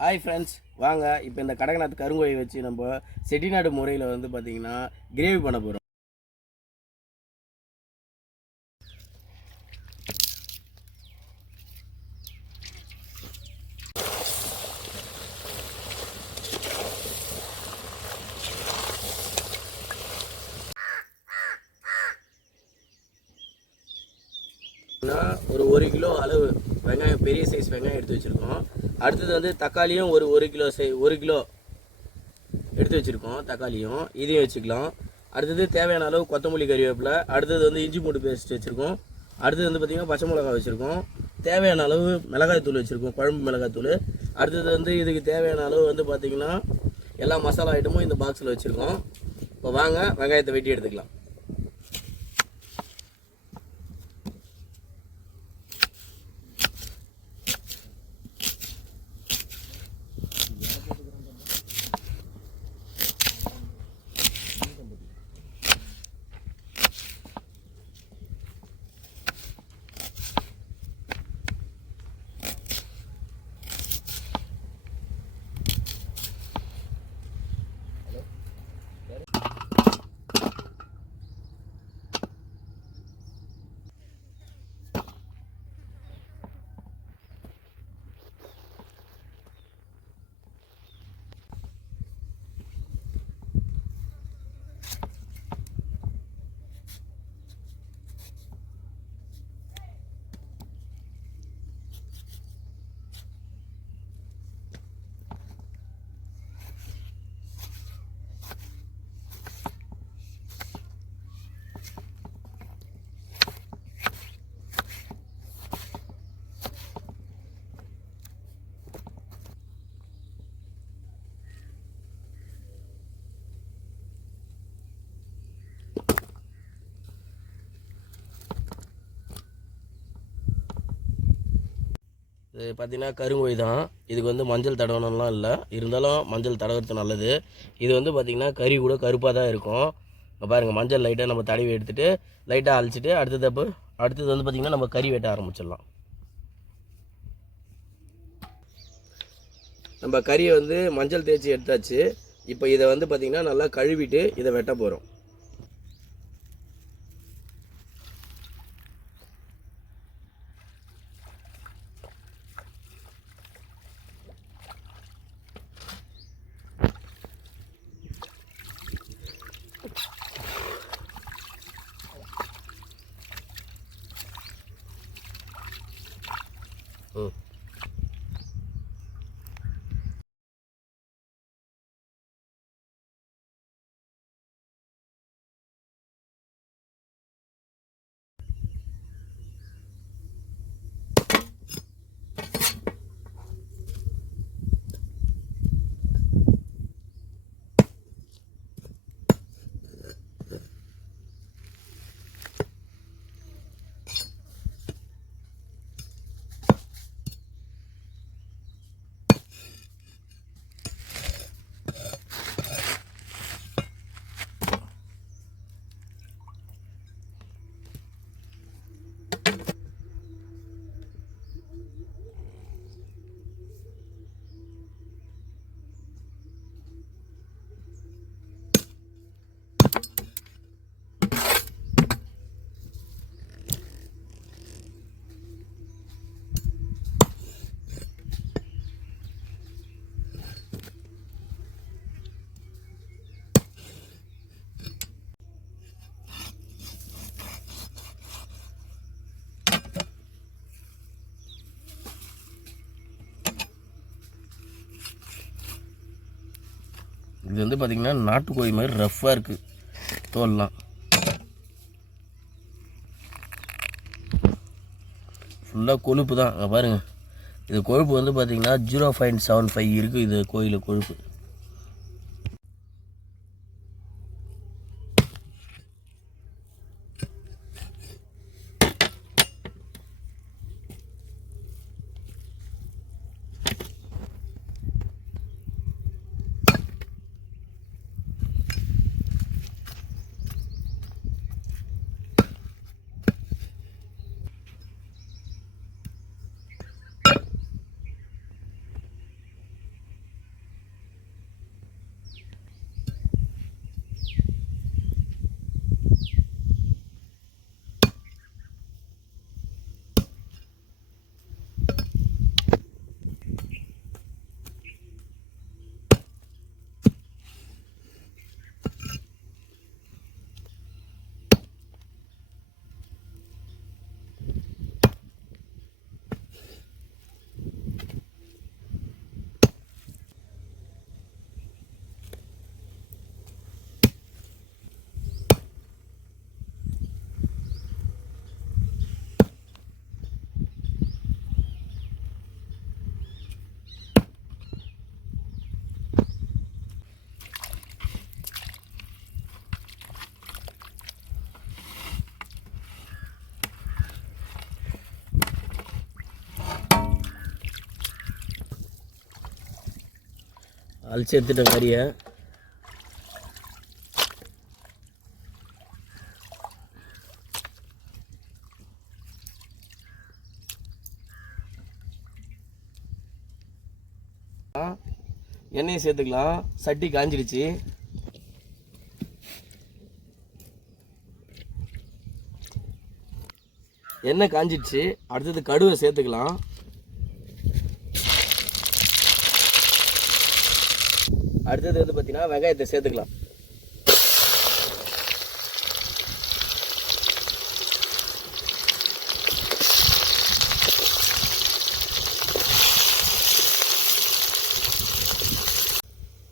Hi friends வாங்க இப்போ இந்த கடகநாத் கருங்கோயை வச்சு நம்ம செட்டிநாடு முறையில் வந்து பார்த்தீங்கன்னா கிரேவி பண்ண போகிறோம் ஒரு ஒரு கிலோ அளவு வெங்காயம் பெரிய சைஸ் வெங்காயம் எடுத்து வச்சுருக்கோம். அடுத்தது வந்து தக்காளியும் ஒரு ஒரு கிலோ சை ஒரு கிலோ எடுத்து வச்சுருக்கோம் தக்காளியும். இதையும் வச்சுக்கலாம். அடுத்தது தேவையான அளவு கொத்தமல்லி கறிவேப்பிலை. அடுத்தது வந்து இஞ்சி பூண்டு பேஸ்ட் வச்சுருக்கோம். அடுத்தது வந்து பார்த்திங்கன்னா பச்சை மிளகாய் வச்சுருக்கோம். தேவையான அளவு மிளகாய் தூள் வச்சுருக்கோம் குழம்பு மிளகாய் தூள். அடுத்தது வந்து இதுக்கு தேவையான அளவு வந்து பார்த்திங்கன்னா எல்லா மசாலா ஐட்டமும் இந்த பாக்ஸில் வச்சுருக்கோம். இப்போ வாங்க வெங்காயத்தை வெட்டி எடுத்துக்கலாம். இது பார்த்தீங்கன்னா கருங்கோய் தான். இதுக்கு வந்து மஞ்சள் தடவணும்லாம் இல்லை. இருந்தாலும் மஞ்சள் தடவுறது நல்லது. இது வந்து பார்த்திங்கன்னா கறி கூட கருப்பாக தான் இருக்கும். இப்போ பாருங்கள் மஞ்சள் லைட்டாக நம்ம தடவி எடுத்துகிட்டு லைட்டாக அழிச்சிட்டு அடுத்தது அப்போ அடுத்தது வந்து பார்த்திங்கன்னா நம்ம கறி வெட்ட ஆரம்பிச்சிடலாம். நம்ம கறியை வந்து மஞ்சள் தேய்ச்சி எடுத்தாச்சு. இப்போ இதை வந்து பார்த்திங்கன்னா நல்லா கழுவிட்டு இதை வெட்ட போகிறோம் இது வந்து பார்த்திங்கன்னா நாட்டுக்கோழி மாதிரி ரஃப்பாக இருக்குது தோல்லாம். ஃபுல்லாக கொழுப்பு தான். அங்கே பாருங்கள் இது கொழுப்பு வந்து பார்த்திங்கன்னா ஜீரோ பாயிண்ட் செவன் ஃபைவ் இருக்குது இது கோயிலில் கொழுப்பு. அழிச்சு எடுத்துட்ட கறியை எண்ணெயை சேர்த்துக்கலாம். சட்டி காஞ்சிடுச்சு எண்ணெய் காஞ்சிடுச்சு அடுத்தது கடுவை சேர்த்துக்கலாம். அடுத்தது வந்து பார்த்தீங்கன்னா வெங்காயத்தை சேர்த்துக்கலாம்.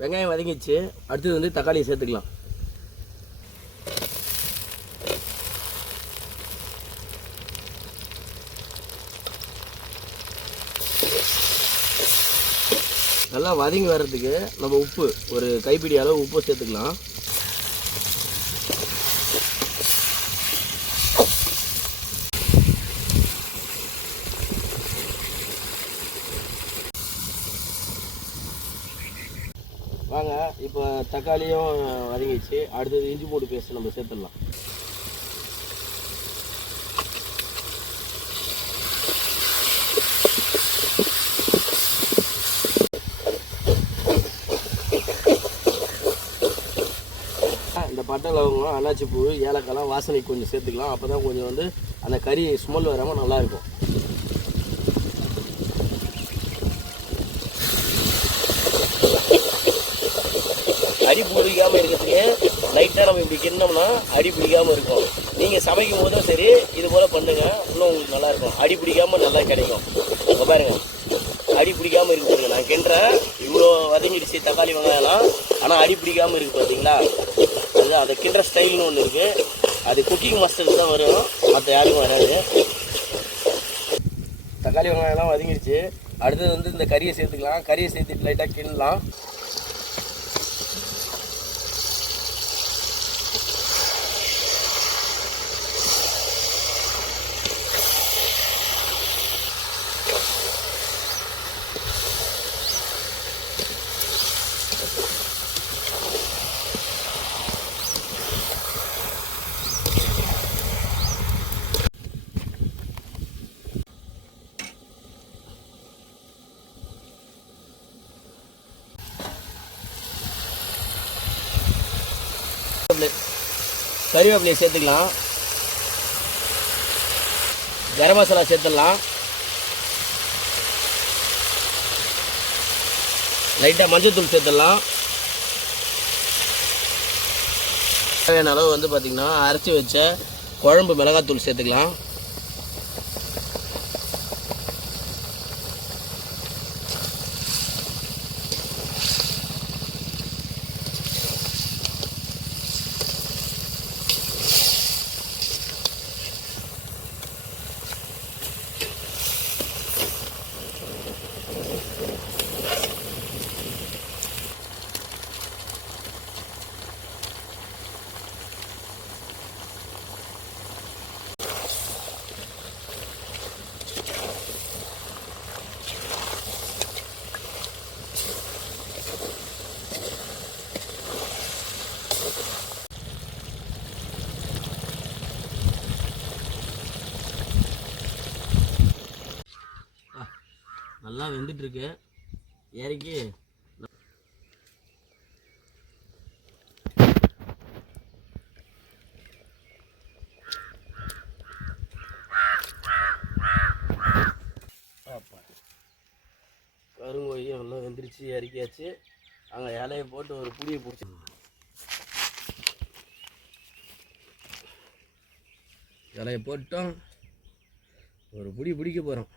வெங்காயம் வதங்கிச்சு அடுத்தது வந்து தக்காளியை சேர்த்துக்கலாம். நல்லா வதங்கி வர்றதுக்கு நம்ம உப்பு ஒரு கைப்பிடி அளவு உப்பு சேர்த்துக்கலாம். வாங்க இப்போ தக்காளியும் வதங்கிடுச்சு. அடுத்தது இஞ்சி பூண்டு பேஸ்ட் நம்ம சேர்த்துடலாம். இந்த பட்டை லவங்கம் அன்னாச்சி பூ ஏலக்காய்லாம் வாசனைக்கு கொஞ்சம் சேர்த்துக்கலாம். அப்போ தான் கொஞ்சம் வந்து அந்த கறி ஸ்மெல் வராமல் நல்லாயிருக்கும். அடி பிடிக்காமல் இருக்கிறதுக்கு லைட்டாக நம்ம இப்படி கிண்ணோம்னா அடி பிடிக்காமல் இருக்கும். நீங்கள் சமைக்கும் போதும் சரி இது போல் பண்ணுங்கள் இன்னும் உங்களுக்கு நல்லாயிருக்கும். அடி பிடிக்காமல் நல்லா கிடைக்கும். இப்போ பாருங்கள் அடி பிடிக்காமல் இருக்கு பாருங்க. நான் கிண்டுறேன். இவ்வளோ வதங்கிடுச்சு தக்காளி வெங்காயம்லாம். ஆனால் அடி பிடிக்காமல் இருக்குது பார்த்தீங்களா வருது அதை கிண்டுற ஸ்டைல்னு ஒன்று இருக்குது அது குக்கிங் மாஸ்டருக்கு தான் வரும். மற்ற யாருக்கும் வராது. தக்காளி வெங்காயம்லாம் வதங்கிடுச்சு அடுத்தது வந்து இந்த கறியை சேர்த்துக்கலாம். கறியை சேர்த்துட்டு லைட்டாக கிண்டலாம். கறிவேப்பிலையை சேர்த்துக்கலாம். கரம் மசாலா சேர்த்துடலாம். லைட்டாக மஞ்சள்தூள் சேர்த்துடலாம். தேவையான அளவு வந்து பார்த்திங்கன்னா அரைச்சி வச்ச குழம்பு மிளகாத்தூள் சேர்த்துக்கலாம். நல்லா வெந்துட்டுருக்கு. இறக்கி அப்பா. நல்லா வெந்துருச்சு இறக்கியாச்சு. அங்கே இலையை போட்டு ஒரு புளியை பிடிச்சி இலையை போட்டோம். ஒரு புடி பிடிக்க போகிறோம்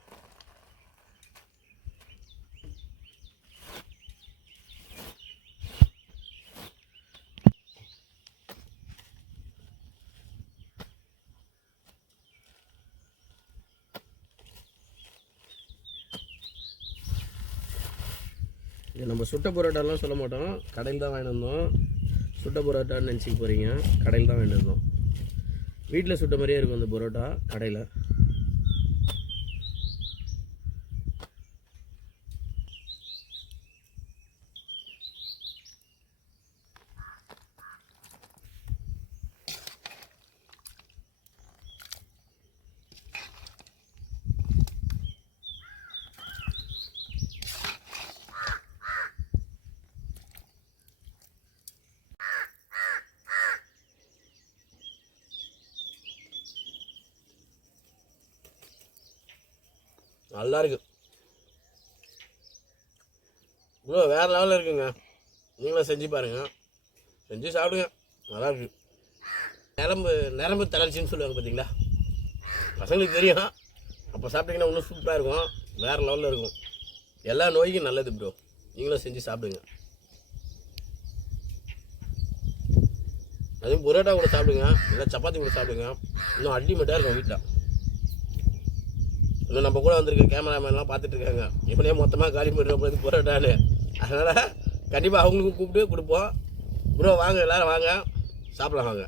இது நம்ம சுட்ட பரோட்டாலாம் சொல்ல மாட்டோம். கடையில் தான் வாங்கியிருந்தோம் சுட்ட பரோட்டான்னு நினச்சிக்க போகிறீங்க கடையில் தான் வாங்கியிருந்தோம் வீட்டில் சுட்ட மாதிரியே இருக்கும் அந்த பரோட்டா கடையில். நல்லா இருக்கு இவ்வளோ வேறு லெவலில் இருக்குங்க. நீங்களும் செஞ்சு பாருங்கள் செஞ்சு சாப்பிடுங்க. நல்லா இருக்கு நரம்பு நரம்பு தளர்ச்சின்னு சொல்லுவாங்க பார்த்தீங்களா பசங்களுக்கு தெரியும். அப்போ சாப்பிட்டீங்கன்னா இன்னும் சூப்பராக இருக்கும். வேறு லெவலில் இருக்கும். எல்லா நோய்க்கும் நல்லது ப்ரோ நீங்களும் செஞ்சு சாப்பிடுங்க. அதுவும் புரோட்டா கூட சாப்பிடுங்க. இல்லை சப்பாத்தி கூட சாப்பிடுங்க. இன்னும் அல்டிமேட்டாக இருக்கும் வீட்டில் இன்னும் நம்ம கூட வந்திருக்க கேமராமேன்லாம் பார்த்துட்டு இருக்காங்க இப்படியே மொத்தமாக காலி பண்ணுற போது புரோட்டான்னு. அதனால் கண்டிப்பாக அவங்களுக்கும் கூப்பிட்டு கொடுப்போம். ப்ரோ வாங்க எல்லோரும் வாங்க. சாப்பிடலாம் வாங்க.